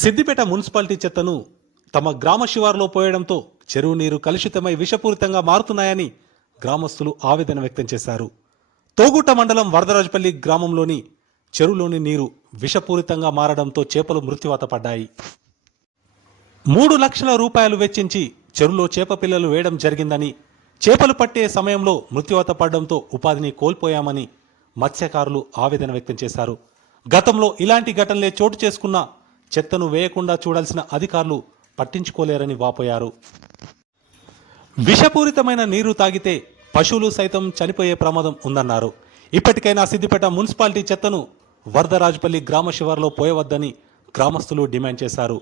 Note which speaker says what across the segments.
Speaker 1: Siddipet municipality చెత్తను తమ గ్రామ శివారులో పోయడంతో చెరువు నీరు కలుషితమై విషపూరితంగా మారుతున్నాయని గ్రామస్తులు ఆవేదన వ్యక్తం చేశారు. తోగుట్ట మండలం వరదరాజపల్లి గ్రామంలోని చెరువులోని నీరు విషపూరితంగా మారడంతో చేపలు మృత్యువాత పడ్డాయి. మూడు లక్షల రూపాయలు వెచ్చించి చెరువులో చేప పిల్లలు వేయడం జరిగిందని చేపలు పట్టే సమయంలో మృత్యువాత పడడంతో ఉపాధిని కోల్పోయామని మత్స్యకారులు ఆవేదన వ్యక్తం చేశారు. గతంలో ఇలాంటి ఘటనలే చోటు చేసుకున్న చెత్తను వేయకుండా చూడాల్సిన అధికారులు పట్టించుకోలేరని వాపోయారు. విషపూరితమైన నీరు తాగితే పశువులు సైతం చనిపోయే ప్రమాదం ఉందన్నారు. ఇప్పటికైనా సిద్దిపేట మున్సిపాలిటీ చెత్తను వరదరాజపల్లి గ్రామ శివారులో పోయవద్దని గ్రామస్తులు డిమాండ్ చేశారు.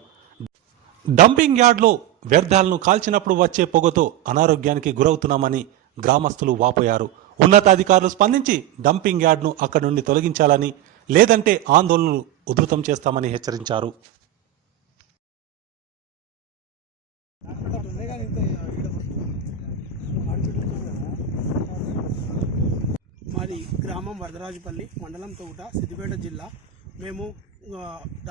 Speaker 1: డంపింగ్ యార్డ్లో వ్యర్థాలను కాల్చినప్పుడు వచ్చే పొగతో అనారోగ్యానికి గురవుతున్నామని గ్రామస్తులు వాపోయారు. ఉన్నతాధికారులు స్పందించి డంపింగ్ యార్డ్ను అక్కడి నుండి తొలగించాలని లేదంటే ఆందోళనలు ఉధృతం చేస్తామని హెచ్చరించారు.
Speaker 2: మాది గ్రామం వరదరాజుపల్లి మండలం తోట సిద్దిపేట జిల్లా. మేము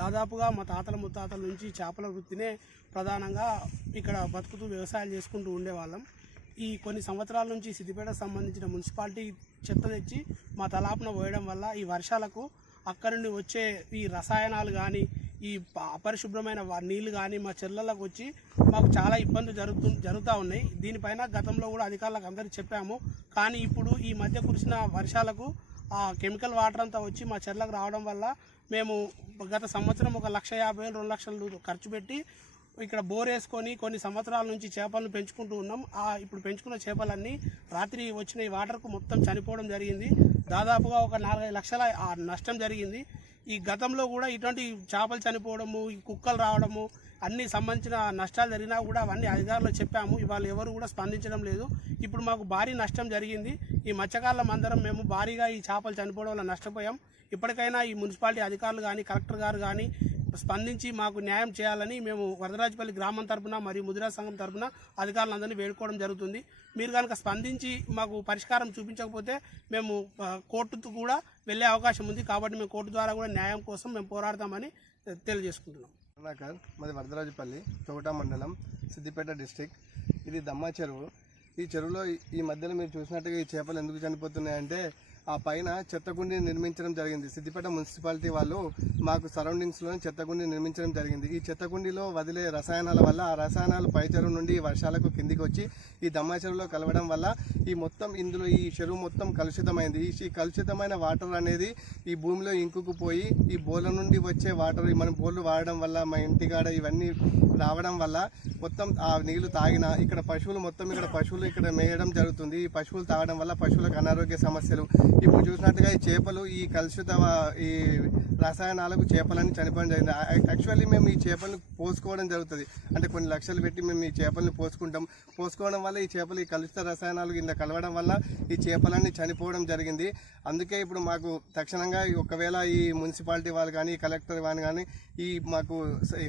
Speaker 2: దాదాపుగా మా తాతల ముత్తాతల నుంచి చేపల వృత్తినే ప్రధానంగా ఇక్కడ బతుకుతూ వ్యవసాయాలు చేసుకుంటూ ఉండేవాళ్ళం. ఈ కొన్ని సంవత్సరాల నుంచి సిద్దిపేటకు సంబంధించిన మున్సిపాలిటీ చెత్త తెచ్చి మా తలాపున పోయడం వల్ల ఈ వర్షాలకు అక్కడ నుండి వచ్చే ఈ రసాయనాలు కానీ ఈ అపరిశుభ్రమైన నీళ్ళు కానీ మా చెర్లలకు వచ్చి మాకు చాలా ఇబ్బందులు జరుగుతు జరుగుతూ ఉన్నాయి. దీనిపైన గతంలో కూడా అధికారులకు అందరికీ చెప్పాము. కానీ ఇప్పుడు ఈ మధ్య కురిసిన వర్షాలకు ఆ కెమికల్ వాటర్ అంతా వచ్చి మా చెర్లకు రావడం వల్ల మేము గత సంవత్సరం ఒక లక్ష యాభై వేలు రెండు లక్షలు ఖర్చు పెట్టి ఇక్కడ బోర్ వేసుకొని కొన్ని సంవత్సరాల నుంచి చేపలను పెంచుకుంటూ ఉన్నాం. ఆ ఇప్పుడు పెంచుకున్న చేపలన్నీ రాత్రి వచ్చిన ఈ వాటర్కు మొత్తం చనిపోవడం జరిగింది. దాదాపుగా ఒక నాలుగైదు లక్షల ఆ నష్టం జరిగింది. ఈ గతంలో కూడా ఇటువంటి చేపలు చనిపోవడము ఈ కుక్కలు రావడము అన్ని సంబంధించిన నష్టాలు జరిగినా కూడా అవన్నీ అధికారులు చెప్పాము. ఇవాళ ఎవరు కూడా స్పందించడం లేదు. ఇప్పుడు మాకు భారీ నష్టం జరిగింది. ఈ మత్స్యకారులం అందరం మేము భారీగా ఈ చేపలు చనిపోవడం వల్ల నష్టపోయాం. ఇప్పటికైనా ఈ మున్సిపాలిటీ అధికారులు కానీ కలెక్టర్ గారు కానీ స్పందించి మాకు న్యాయం చేయాలని మేము వరదరాజపల్లి గ్రామం తరపున మరియు ముదిరా సంఘం తరపున అధికారులందరినీ వేడుకోవడం జరుగుతుంది. మీరు కనుక స్పందించి మాకు పరిష్కారం చూపించకపోతే మేము కోర్టుకు కూడా వెళ్ళే అవకాశం ఉంది కాబట్టి మేము కోర్టు ద్వారా కూడా న్యాయం కోసం మేము పోరాడతామని తెలియజేసుకుంటున్నాం.
Speaker 3: కరుణాకర్ మాది వరదరాజుపల్లి తోట మండలం సిద్దిపేట డిస్టిక్ ఇది దమ్మా చెరువు. ఈ చెరువులో ఈ- ఈ మధ్యలో మీరు చూసినట్టుగా ఈ చేపలు ఎందుకు చనిపోతున్నాయంటే ఆ పైన చెత్తగుండిని నిర్మించడం జరిగింది. సిద్దిపేట మున్సిపాలిటీ వాళ్ళు మాకు సరౌండింగ్స్లో చెత్తగుండి నిర్మించడం జరిగింది. ఈ చెత్తగుండిలో వదిలే రసాయనాల వల్ల ఆ రసాయనాలు పై చెరువు నుండి వర్షాలకు కిందికి వచ్చి ఈ దమ్మా చెరువులో కలవడం వల్ల ఈ మొత్తం ఇందులో ఈ చెరువు మొత్తం కలుషితమైంది. ఈ ఈ కలుషితమైన వాటర్ అనేది ఈ భూమిలో ఇంకుకుపోయి ఈ బోర్ల నుండి వచ్చే వాటర్ మనం బోర్లు వాడడం వల్ల మా ఇంటికాడ ఇవన్నీ రావడం వల్ల మొత్తం ఆ నీళ్ళు తాగిన ఇక్కడ పశువులు మొత్తం ఇక్కడ పశువులు ఇక్కడ మేయడం జరుగుతుంది. ఈ పశువులు తాగడం వల్ల పశువులకు అనారోగ్య సమస్యలు. ఇప్పుడు చూసినట్టుగా ఈ చేపలు ఈ కలుషిత ఈ రసాయనాలకు చేపలన్నీ చనిపోవడం జరిగింది. యాక్చువల్లీ మేము ఈ చేపలను పోసుకోవడం జరుగుతుంది. అంటే కొన్ని లక్షలు పెట్టి మేము ఈ చేపలను పోసుకుంటాం. పోసుకోవడం వల్ల ఈ చేపలు ఈ కలుషిత రసాయనాలు ఇంత కలవడం వల్ల ఈ చేపలన్నీ చనిపోవడం జరిగింది. అందుకే ఇప్పుడు మాకు తక్షణంగా ఈ ఒకవేళ ఈ మున్సిపాలిటీ వాళ్ళు కానీ కలెక్టర్ వాళ్ళు కానీ ఈ మాకు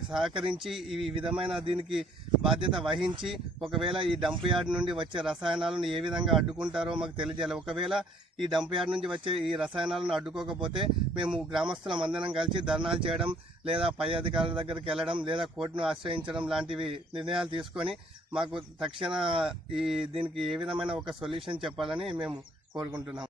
Speaker 3: సహకరించి ఈ విధమైన దీనికి బాధ్యత వహించి ఒకవేళ ఈ డంప్ యార్డ్ నుండి వచ్చే రసాయనాలను ఏ విధంగా అడ్డుకుంటారో మాకు తెలియజేయాలి. ఒకవేళ ఈ డంప్ యార్డ్ నుంచి వచ్చే ఈ రసాయనాలను అడ్డుకోకపోతే మేము గ్రామస్తులం అందరం కలిసి ధర్నాలు చేయడం లేదా పై అధికారుల దగ్గరికి వెళ్ళడం లేదా కోర్టును ఆశ్రయించడం లాంటివి నిర్ణయాలు తీసుకొని మాకు తక్షణ ఈ దీనికి ఏ విధమైన ఒక సొల్యూషన్ చెప్పాలని మేము కోరుకుంటున్నాం.